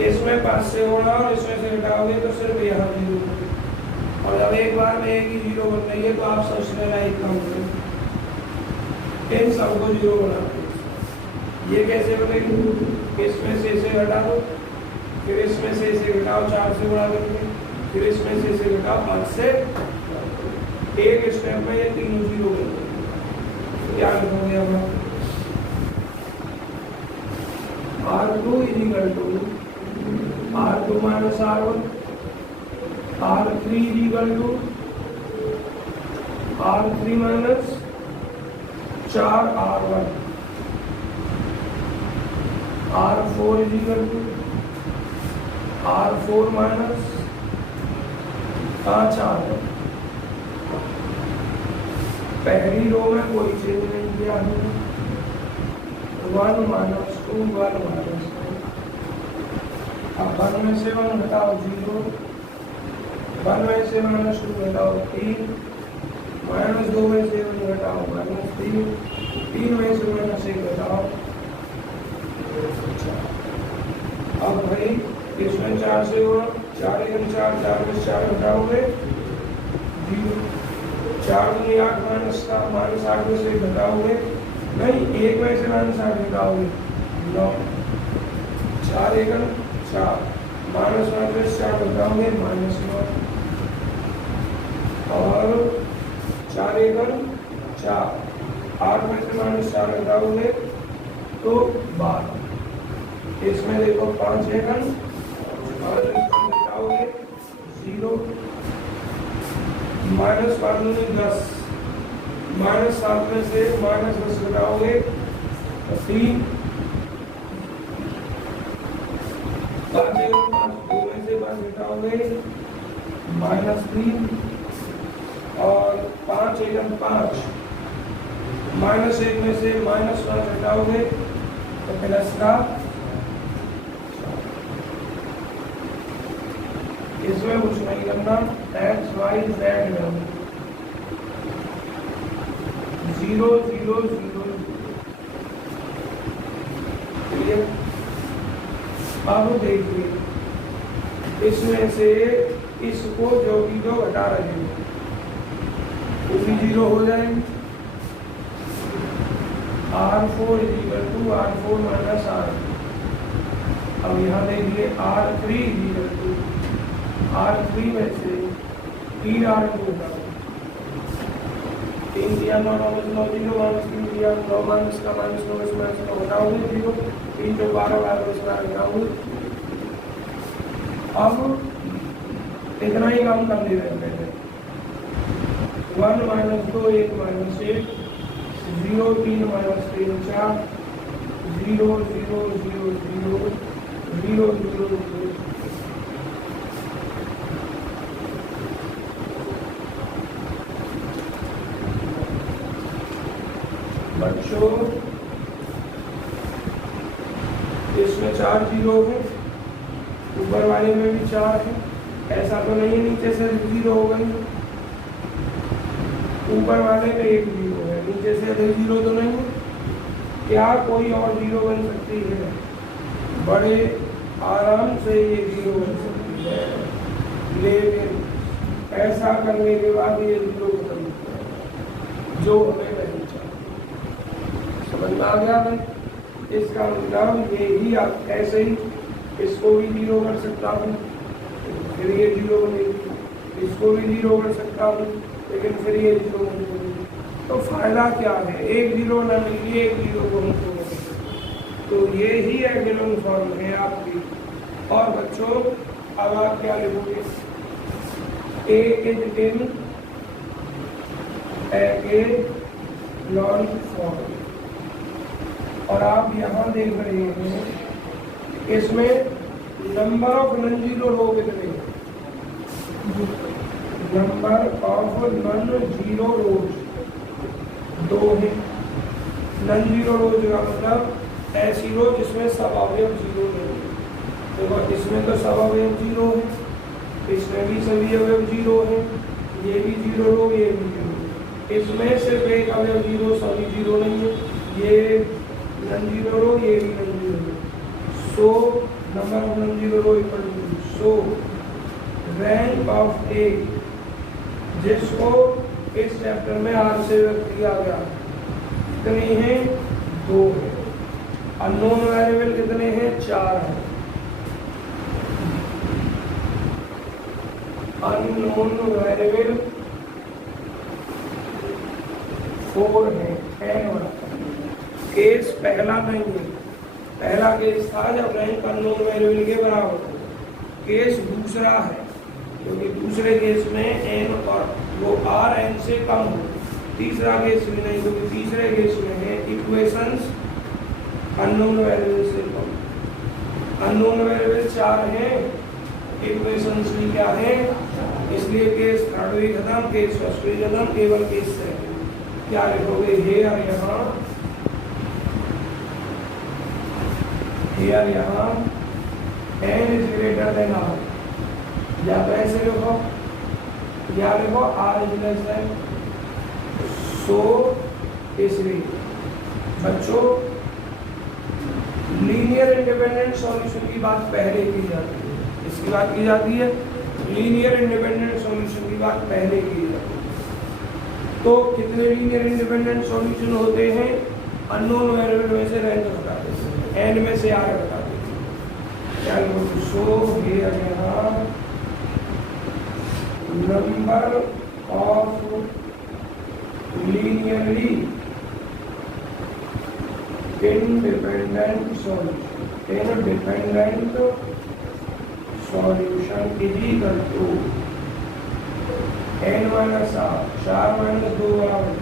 इसमें 5 से होना और इसमें से घटाओगे तो सिर्फ यहाँ जीरो। और जब एक बार में एक ही जीरो बन रही है तो आप सोच लेना एक काम करें, इन सबको जीरो बना दो। ये कैसे बनेगी? इसमें से इसे घटा दो, फिर इसमें से इसे घटाओ 4 से गुणा करके, फिर इसमें से इसे घटाओ 5 से। एक स्टेप में ये तीनों जीरो बन गए। क्या लिखोगे अब? R2 is equal to R2 minus R1, R3 is equal to R3 minus 4R1, R4 is equal to R4 minus 5R1। पहली रो में कोई चेंज नहीं किया हमने, 1 minus 2 1 minus 2। अब 1 में से 1 घटाओ 0, 1 में से minus 2 घटाओ 3, minus 2 में से 1 घटाओ minus 3, 3 में से minus 1 घटाओ 4। अब भाई इसमें 4 से होगा 4 1 4 4 में 4 घटाओगे 0, 4 दूनी 8 minus 8 में से घटाओगे नहीं, 1 में से minus 8 घटाओगे 9, 4 1 4 minus 8 में 4 घटाओगे minus 9, और 4 1 4 8 में से minus 4 घटाओगे तो 12। इसमें देखो 5 1 घटाओगे 0, minus 5 दूनी 10, minus 7 में से minus 10 घटाओगे 3, 5 1 5 2 में से 5 घटाओगे minus 3, और 5 1 5 minus 1 में से minus 5 घटाओगे तो प्लस का। इसमें कुछ नहीं करना, x y z 0 0 0। क्लियर? अब देखिए इसमें से इसको जो की जो घटा रहे हैं वो भी 0 हो जाएंगे। R4 is equal to R4 minus R। अब यहाँ देखिए R3 is equal to R3 में से 3 R2 घटाओ, 3 दिया 9 माइनस 9 0 माइनस 3 दिया 9 माइनस का माइनस 9 इसमें इसको हटाओगे 0 3 जो 12 12 इसमें हटाओगे। अब इतना ही काम कर ले रहे हैं 1 माइनस 2 1 माइनस 1 0 3 माइनस 3 4 0 0 0 0 0 0 0। बच्चों इसमें 4 जीरो है, ऊपर वाले में भी 4 है। ऐसा तो नहीं है नीचे से 0 हो गई, ऊपर वाले में 1 जीरो है, नीचे से 0 तो नहीं है। क्या कोई और 0 बन सकती है? बड़े आराम से ये 0 बन सकती है, लेकिन ऐसा करने के बाद ये 0 खत्म होता है जो हमें नहीं चाहिए। समझ में आ गया भाई? इसका मतलब ये ही आप ऐसे ही इसको भी 0 कर सकता हूँ, फिर ये 0 बनेगी, इसको भी 0 कर सकता हूँ, लेकिन फिर ये 0 बनेगी। तो फायदा क्या है? एक 0 न मिली, एक 0 को हमको। तो ये ही एगेलन फॉर्म है आपकी। और बच्चों अब आप क्या लिखोगे? ए इज इन एगेलन फॉर्म। और आप यहाँ देख रहे हैं इसमें नंबर ऑफ नॉन जीरो रो कितने हैं? नंबर ऑफ नॉन जीरो रोज 2 है। नॉन जीरो रोज का मतलब ऐसी रोज जिसमें सब अवयव 0 नहीं है। देखो इसमें तो सब अवयव 0 है, इसमें भी सभी अवयव 0 है, ये भी 0 रो, ये भी 0। इसमें सिर्फ एक अवयव 0, सभी 0 नहीं है, ये नॉन जीरो रो, ये भी non zero row. So number of non zero row equal to so rank of A, जिसको इस चैप्टर में आर से व्यक्त किया गया, कितनी है? 2 है। अननोन वेरिएबल कितने हैं? 4 है। अननोन वेरिएबल 4 है। n1 केस पहला नहीं है, पहला केस था जब रैंक अननोन वेरिएबल के बराबर था। केस दूसरा है क्योंकि दूसरे केस में n और वो r n से कम हो। तीसरा केस भी नहीं, क्योंकि तीसरे केस में है इक्वेशंस अननोन वेरिएबल से कम। अननोन वेरिएबल 4 है, इक्वेशंस भी क्या है, इसलिए केस थर्ड भी खत्म, केस फर्स्ट भी खत्म, केवल केस सेकंड। क्या लिखोगे? हेयर यहाँ, यहाँ n is greater than r, या तो ऐसे लिखो या लिखो r इज लेस देन। सो इसलिए बच्चों लीनियर इंडिपेंडेंट सॉल्यूशन की बात पहले की जाती है, इसकी बात की जाती है, लीनियर इंडिपेंडेंट सॉल्यूशन की बात पहले की जाती है। तो कितने लीनियर इंडिपेंडेंट सॉल्यूशन होते हैं? अननोन वेरिएबल में से रैंक हटा देते हैं, n में से r हटा देते हैं। क्या लिखोगे? सो हियर यहाँ number of linearly independent solution is equal to n minus r, 4 minus 2 बराबर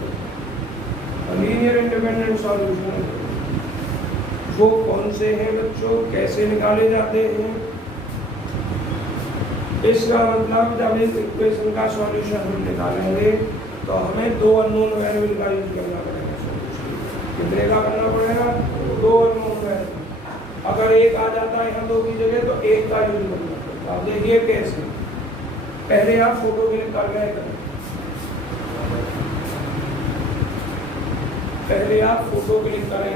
लीनियर इंडिपेंडेंट सॉल्यूशन। वो कौन से हैं बच्चों, कैसे निकाले जाते हैं? इसका मतलब जब इस इक्वेशन का सॉल्यूशन हम निकालेंगे तो हमें 2 अननोन वेरिएबल का यूज करना पड़ेगा। कितने का करना पड़ेगा? 2 अननोन वेरिएबल। अगर एक आ जाता है यहाँ 2 की जगह तो 1 का यूज करना पड़ेगा। आप देखिए कैसे, पहले आप फोटो क्लिक कर रहे हैं, पहले आप फोटो क्लिक करें।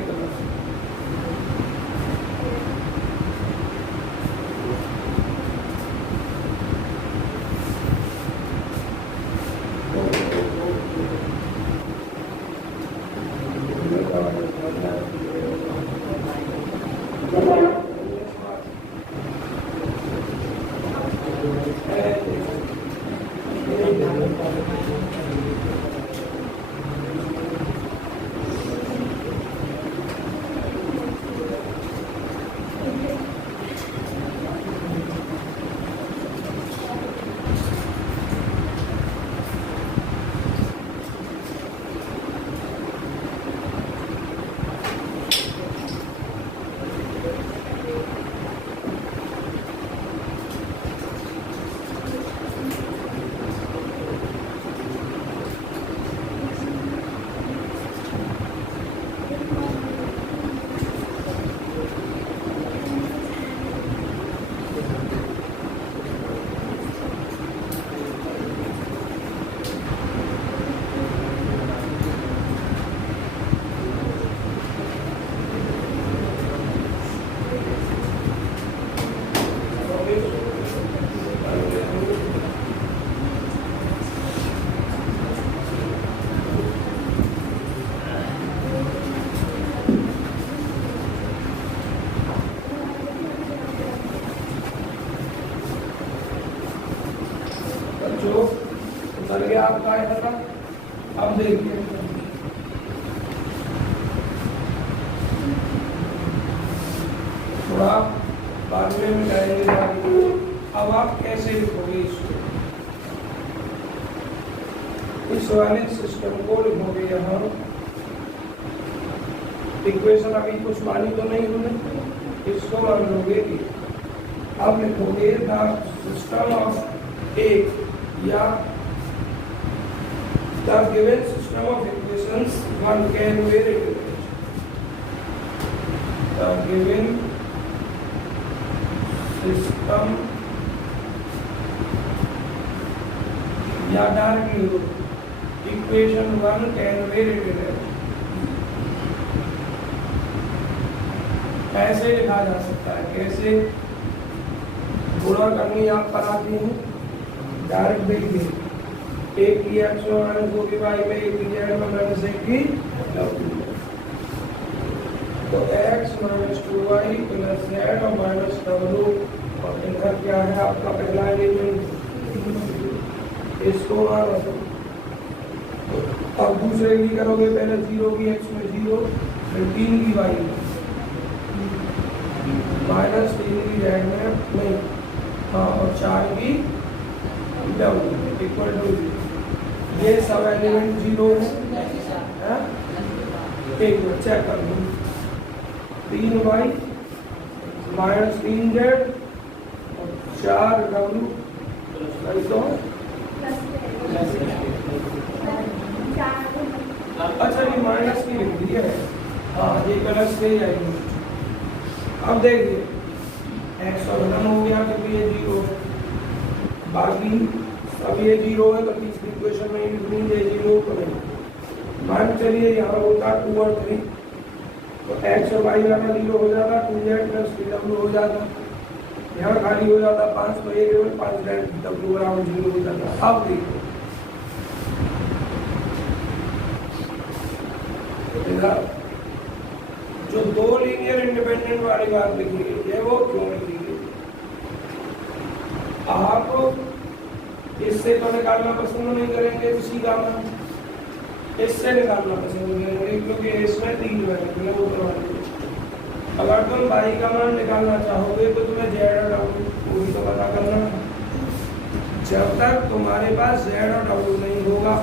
आपका आया था। अब देखिए थोड़ा बाद में मिटाएंगे। अब आप कैसे लिखोगे इसको? इस वाले सिस्टम को लिखोगे यहाँ। इक्वेशन अभी कुछ मानी तो नहीं होने, इसको मान लोगे कि अब लिखोगे द सिस्टम ऑफ एक या the given system of equations one can vary the given system या directly equation one can vary ऐसे लिखा जा सकता है। कैसे गुणा करनी आप कराती हैं डायरेक्ट देखिए, एक की एक्स में माइनस दो की वाई में, एक की जेड में माइनस एक की डब्ल्यू। तो x minus two y plus z और माइनस डब्ल्यू और इधर क्या है आपका पहला एलिमेंट, इसको मानो। अब दूसरे की करोगे, पहले जीरो की एक्स में जीरो, फिर तीन की वाई में माइनस तीन की जेड में नहीं, हाँ, और चार की डब्ल्यू इक्वल टू जीरो। ये सब एलिमेंट जीरो है। एक मिनट चेक कर लूँ, तीन वाई माइनस तीन जेड और चार डब्ल्यू तो अच्छा ये माइनस की लिख दी है, हाँ ये प्लस से ही आएगी। अब देखिए एक्स और खत्म हो गया क्योंकि ये जीरो, बाकी सब ये जीरो है तो तीसरी इक्वेशन में ये जीरो तो नहीं। मान चलिए यहाँ होता 2 और 3 तो एक्स और वाई वाला जीरो हो जाता, 2z प्लस 3w हो जाता, यहाँ खाली हो जाता 5 तो ये केवल 5w बराबर जीरो हो जाता। अब देखिए जो दो लीनियर इंडिपेंडेंट वाली बात लिखी गई है वो क्यों लिखी गई? आप इससे तो निकालना पसंद नहीं करेंगे, इसी का मान इससे निकालना पसंद करेंगे क्योंकि इसमें 3 वेरिएबल है वो करवा। अगर तुम y का मान निकालना चाहोगे तो तुम्हें z और w को भी तो पता करना। जब तक तुम्हारे पास z और w नहीं होगा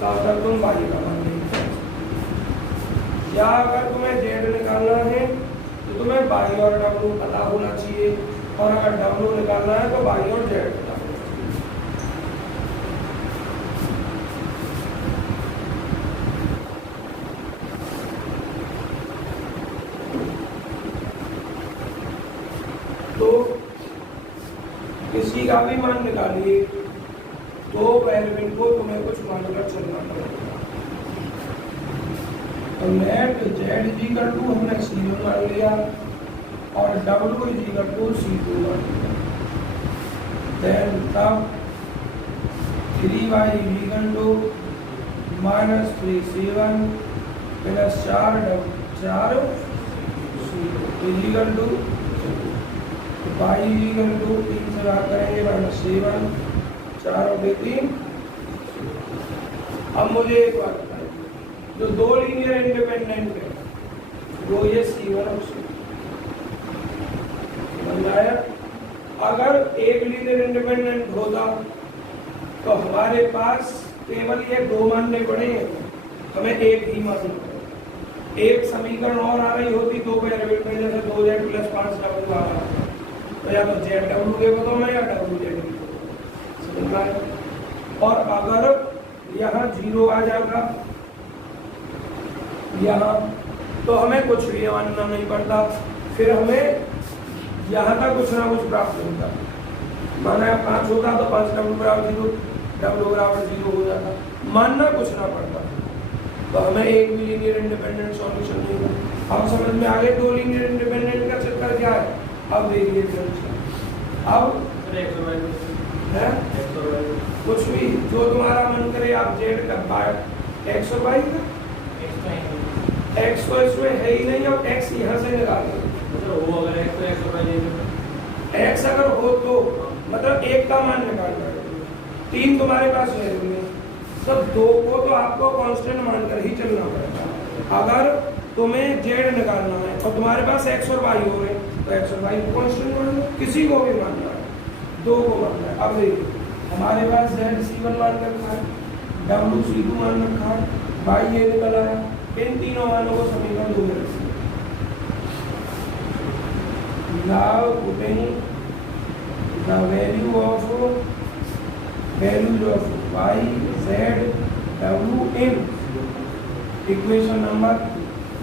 तब तक तुम y का मान नहीं निकाल सकते। या अगर तुम्हें z निकालना है तो तुम्हें y और w पता होना चाहिए, और अगर w निकालना है तो y और z पता होना चाहिए। तो किसी का भी मान निकालिए तो एलिमेंट को तुम्हें कुछ मानकर चलना पड़ेगा। तो नेट जेड जी का 2 हमने C1 मान लिया और W जी का 2 C2 मान लिया। देन तब 3y equal to minus 3C1 प्लस 4 C2 equal to y equal to 3 से भाग करेंगे माइनस C1 4 और 3। अब मुझे एक बात जो दो लीनियर इंडिपेंडेंट है वो ये C1 और C2 बन जाए। अगर एक लीनियर इंडिपेंडेंट होता तो हमारे पास केवल ये दो मानने पड़े, हमें एक ही मानना पड़े। एक समीकरण और आ रही होती दो वेरिएबल में, जैसे 2z प्लस 5w आ रहा था, तो या तो zw के पदों में या wz समझ में आया। और अगर यहाँ 0 आ जाता यहाँ तो हमें कुछ भी मानना नहीं पड़ता, फिर हमें यहाँ तक कुछ ना कुछ प्राप्त होता। माना 5 होता तो 5w बराबर 0, w बराबर 0 हो जाता, मानना कुछ ना पड़ता। तो हमें एक भी लीनियर इंडिपेंडेंट सॉल्यूशन नहीं होगा। अब समझ में आ गए दो लीनियर इंडिपेंडेंट का चक्कर क्या है। अब देखिए अब है कुछ भी जो तुम्हारा मन करे आप जेड का एक्स और वाई का एक्स तो इसमें है ही नहीं, और एक्स यहाँ से निकाल दो। एक्स अगर हो तो मतलब एक का मान निकालना है, 3 तुम्हारे पास वैल्यू है, तो 2 को तो आपको कांस्टेंट मानकर ही चलना पड़ेगा। अगर तुम्हें जेड निकालना है और तुम्हारे पास एक्स और वाई हो गए तो एक्स और वाई को कांस्टेंट मान लो, किसी को भी मानना है, 2 को मानना है। अब देखिए हमारे पास जेड C1 मान रखा है, डब्ल्यू C2 मान रखा है, वाई ये निकल आया, इन तीनों मानों को समीकरण 2 में रखिए। Now putting the values of y, z, w in equation number.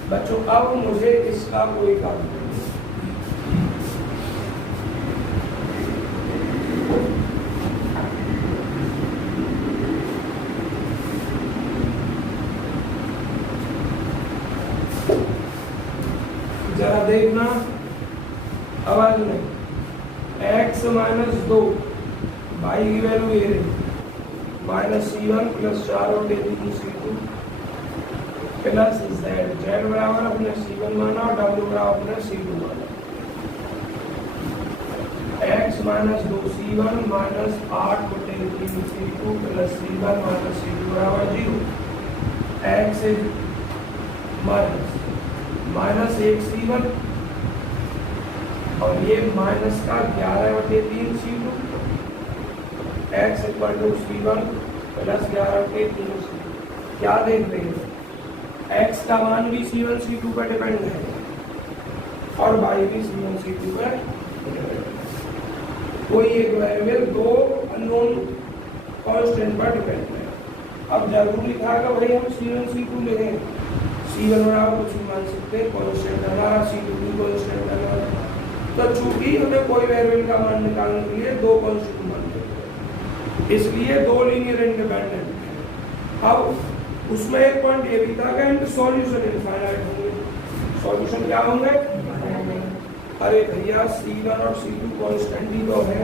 बच्चों अब मुझे इसका कोई काम नहीं, जरा देखना आवाज नहीं। x माइनस 2 y की वैल्यू ये रही माइनस C1 प्लस 4 और C2 प्लस z बराबर अपने C1 माना और w बराबर अपने C2 माना। x minus 2C1 minus 8 C2 plus C1 minus C2 बराबर 0। x इज माइनस 1C1 और ये माइनस का 11/3 C2, x equal to C1 plus 11/3 C2। क्या देख रहे हैं, x का मान भी C1 C2 पर डिपेंड है और y भी C1 C2 पर डिपेंड है। कोई एक वेरिएबल 2 अननोन कांस्टेंट पर डिपेंड है। अब जरूरी था कि भाई हम C1 C2 लें, C1 बराबर कुछ भी मान सकते हैं, कांस्टेंट हमारा C2 भी कांस्टेंट हमारा। तो चूंकि हमें कोई वेरिएबल का मान निकालने के लिए 2 कांस्टेंट मान लेते, इसलिए 2 लीनियर इंडिपेंडेंट है। अब उसमें एक पॉइंट ये भी था कि इनके सॉल्यूशन इनफाइनाइट होंगे। सॉल्यूशन क्या होंगे? अरे भैया C1 और C2 कांस्टेंट ही तो है,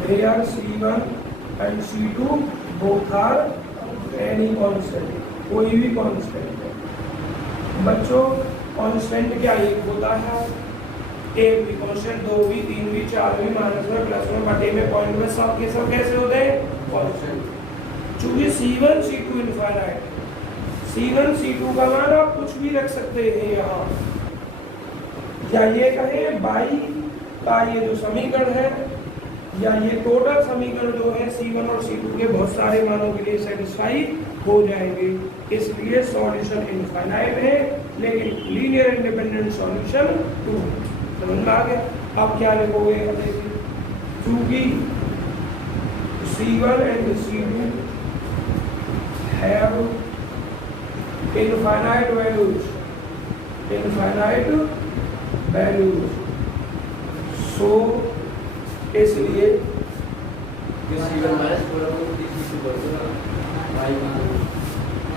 भैया C1 and C2 both are any constant, कोई भी कांस्टेंट है। बच्चों कांस्टेंट क्या एक होता है, एक भी कांस्टेंट, 2 भी, 3 भी, 4 भी, माइनस में, प्लस में, बटे में, पॉइंट में, सब के सब कैसे होते हैं? कांस्टेंट। चूंकि C1 C2 infinite, C1 C2 का मान आप कुछ भी रख सकते हैं यहाँ, या ये कहें बाई का ये जो समीकरण है या ये टोटल समीकरण जो है C1 और C2 के बहुत सारे मानों के लिए सेटिस्फाई हो जाएंगे। इसलिए सॉल्यूशन इनफाइनाइट है लेकिन लीनियर इंडिपेंडेंट सॉल्यूशन 2। समझ में आ गया? अब क्या लिखोगे? देखिए चूंकि C1 and C2 have infinite values, so इसलिए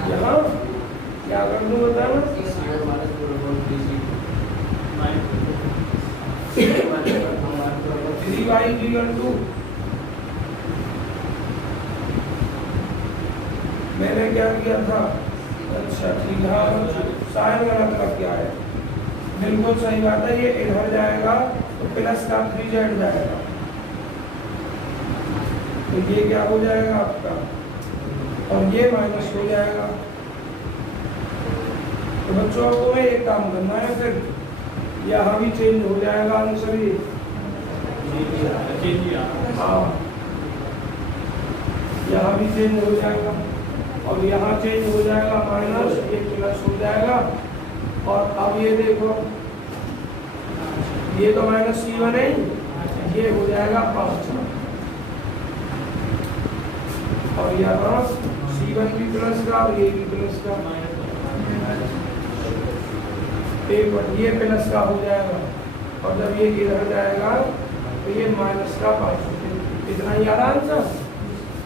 यहाँ क्या कर दूँ बताना, 3y=2। मैंने क्या किया था? अच्छा ठीक है, साइन का मतलब क्या है? बिल्कुल सही बात है, ये इधर जाएगा तो प्लस का 3z जाएगा, तो ये क्या हो जाएगा आपका, और ये माइनस हो जाएगा। तो बच्चों अब तुम्हें एक काम करना है, फिर यहाँ भी चेंज हो जाएगा आंसर ही। हाँ यहाँ भी चेंज हो जाएगा और यहाँ चेंज हो जाएगा, माइनस ये प्लस हो जाएगा। और अब ये देखो, ये तो माइनस C1 है, ये हो जाएगा 5 और यहाँ C1 भी प्लस का और ये भी प्लस का, ये प्लस का हो जाएगा और जब ये इधर जाएगा तो ये माइनस का 5। इतना ही याद आंसर।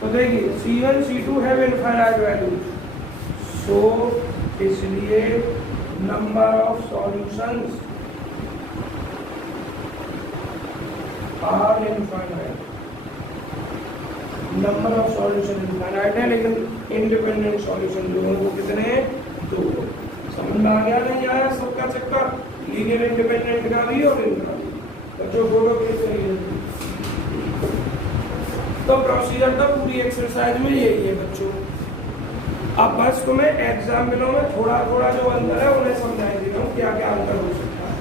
तो देखिए C1 C2 have infinite values, so इसलिए number of solutions are infinite. Number of solution infinite है लेकिन इंडिपेंडेंट सॉल्यूशन जो है वो कितने हैं? 2। समझ में आ गया नहीं आया सबका चक्कर? लीनियर इंडिपेंडेंट का भी और इनका भी। बच्चों फोटो क्लिक करिए। तो प्रोसीजर तो पूरी एक्सरसाइज में यही है बच्चों। अब बस तुम्हें एग्जाम्पलों में थोड़ा थोड़ा जो अंतर है उन्हें समझाई दे रहा हूँ क्या क्या अंतर हो सकता है।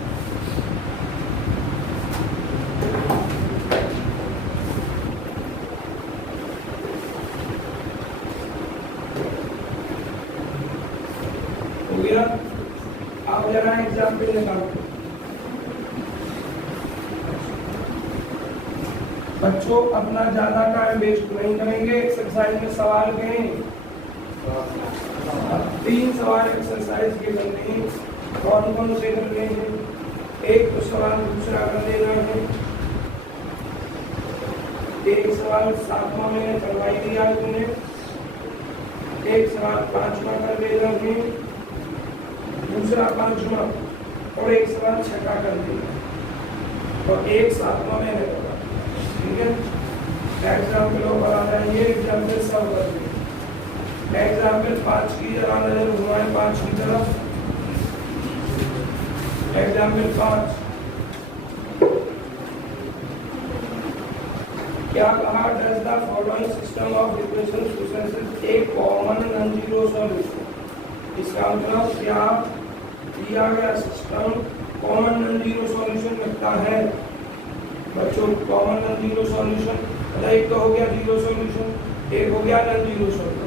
हो गया? अब जरा एग्जाम्पल निकालो बच्चों। अपना ज्यादा टाइम वेस्ट नहीं करेंगे। एक्सरसाइज में सवाल कहें 3 सवाल एक्सरसाइज के करने हैं। कौन कौन से करने हैं? एक तो सवाल दूसरा कर लेना है, एक सवाल 7वां मैंने करवाई दिया तुमने, एक सवाल 5वां कर लेना है, दूसरा 5वां और एक सवाल 6वां कर लेना और एक 7वां मैंने करवा। ठीक है? एग्जाम्पल ऊपर आ जाएंगे। एग्जाम्पल सब कर देंगे। एग्जाम्पल 5 की जरा नजर घुमाएं 5 की तरफ। एग्जाम्पल 5 क्या कहा? Does the following system of equation possesses A common non zero solution. इसका मतलब क्या दिया गया system common non zero solution रखता है बच्चों। कॉमन नॉन जीरो सॉल्यूशन मतलब एक तो हो गया जीरो सॉल्यूशन, एक हो गया non zero solution.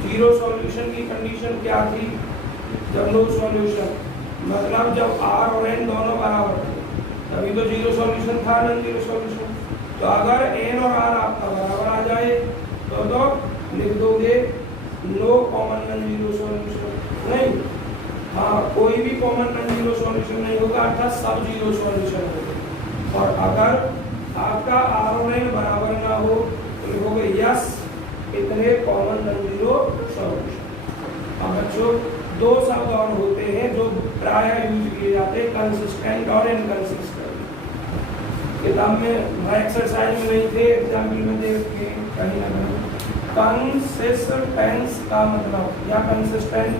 Zero solution की कंडीशन क्या थी? जब नो सॉल्यूशन मतलब जब r और n दोनों बराबर थे तभी तो जीरो सॉल्यूशन था, नॉन जीरो सॉल्यूशन। तो अगर n और r आपका बराबर आ जाए तो लिख दोगे no common non zero solution. नहीं, हाँ कोई भी कॉमन नॉन जीरो सॉल्यूशन नहीं होगा अर्थात सब जीरो सॉल्यूशन होगा। और अगर आपका r और n बराबर ना हो तो लिखोगे यस इतने कॉमन नॉन जीरो सॉल्यूशन। अब बच्चों 2 शब्द और होते हैं जो प्राय यूज किए जाते हैं, कंसिस्टेंट और इनकंसिस्टेंट। किताब में एक्सरसाइज में नहीं थे, एग्जाम्पल में देख के कहीं ना कहीं। कंसिस्टेंस का मतलब या कंसिस्टेंट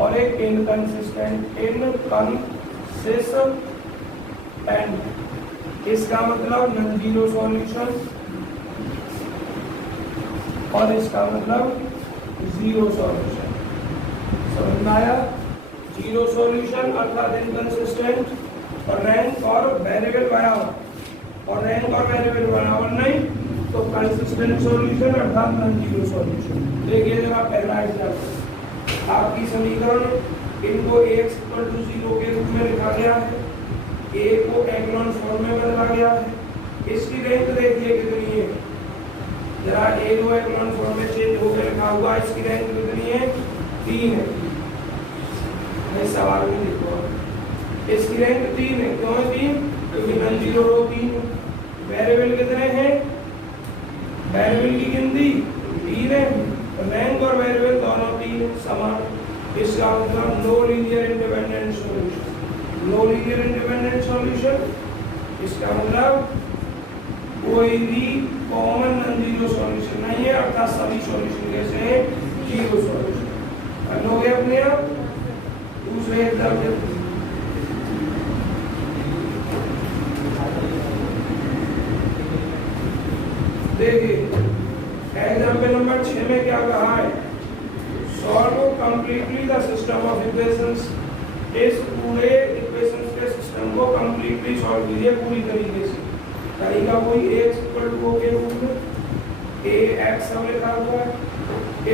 और एक इनकंसिस्टेंट। इनकंसिस्टेंट इसका मतलब नॉन जीरो सॉल्यूशन और इसका मतलब जीरो सॉल्यूशन। समझ में आया? जीरो सॉल्यूशन अर्थात इनकंसिस्टेंट और रैंक और वेरिएबल बराबर और रैंक और वेरिएबल बराबर नहीं तो कंसिस्टेंट सॉल्यूशन अर्थात नॉन जीरो सॉल्यूशन। देखिए जरा पहला एग्जांपल। आपकी समीकरण इनको x = 0 के रूप में लिखा गया है, a को एक्लॉन फॉर्म में बदला गया है। इसकी रैंक देखिए कितनी है, जरा a को एक्लॉन फॉर्म में चेंज होकर लिखा हुआ। इसकी रैंक कितनी है? 3 है। मैं सवाल में लिखो इसकी रैंक 3 है। क्यों है 3? क्योंकि नॉन जीरो रो 3 है। वेरिएबल कितने हैं? वेरिएबल की गिनती 3 है। रैंक और वेरिएबल दोनों 3 समान। इसका मतलब no linear independent solution. No linear independent solution इसका मतलब कोई भी कॉमन नॉन जीरो सॉल्यूशन नहीं है अर्थात सभी सॉल्यूशन कैसे हैं? Zero solution. हो गया अपने आप। दूसरे एग्जाम्पल देखिए। एग्जाम्पल नंबर 6 में क्या कहा है? Solve completely the system of equations. इस पूरे इक्वेशंस के सिस्टम को कंप्लीटली सॉल्व कीजिए पूरी तरीके से। तरीका कोई x = के रूप में ax सब लिखा हुआ है।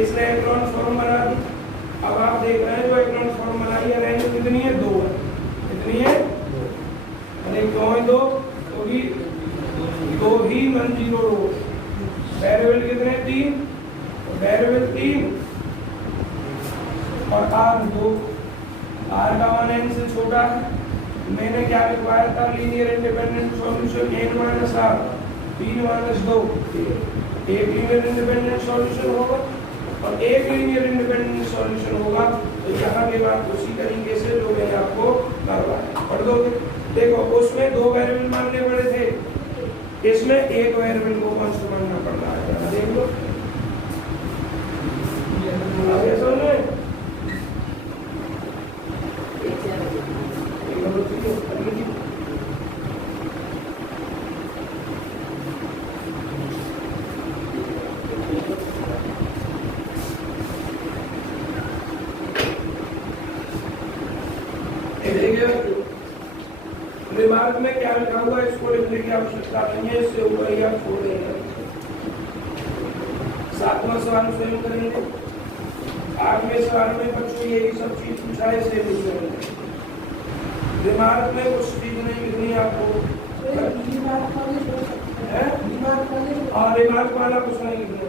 इसने एक्लॉन फॉर्म बना दी। अब आप देख रहे हैं जो एक्लॉन फॉर्म बनाई है रैंक कितनी है? 2 है। कितनी है? अरे क्यों है 2? क्योंकि 2 ही नॉन जीरो रो। वेरिएबल कितने? 3। वेरिएबल 3 और r 2। r का मान n से छोटा है। मैंने क्या लिखवाया था? Linear independent solution n - r 3 - 2 एक लीनियर इंडिपेंडेंट सॉल्यूशन होगा और एक लीनियर इंडिपेंडेंट सॉल्यूशन होगा। तो यहाँ के बाद उसी तरीके से जो मैंने आपको करवाया पढ़ दोगे। देखो उसमें 2 वेरिएबल मानने पड़े थे, इसमें एक वेरिएबल को कांस्टेंट मानना पड़ रहा है। देख लो आगे समझ में। रिमार्क में क्या लिखा हुआ है इसको लिखने की आवश्यकता नहीं है, इससे हुआ या छोड़ देंगे। 7वां सवाल स्वयं करेंगे। 8वें सवाल में बच्चों यही सब चीज पूछा है, इसे भी स्वयं रिमार्क में कुछ चीज नहीं लिखनी है आपको। और रिमार्क वाला कुछ नहीं लिखना।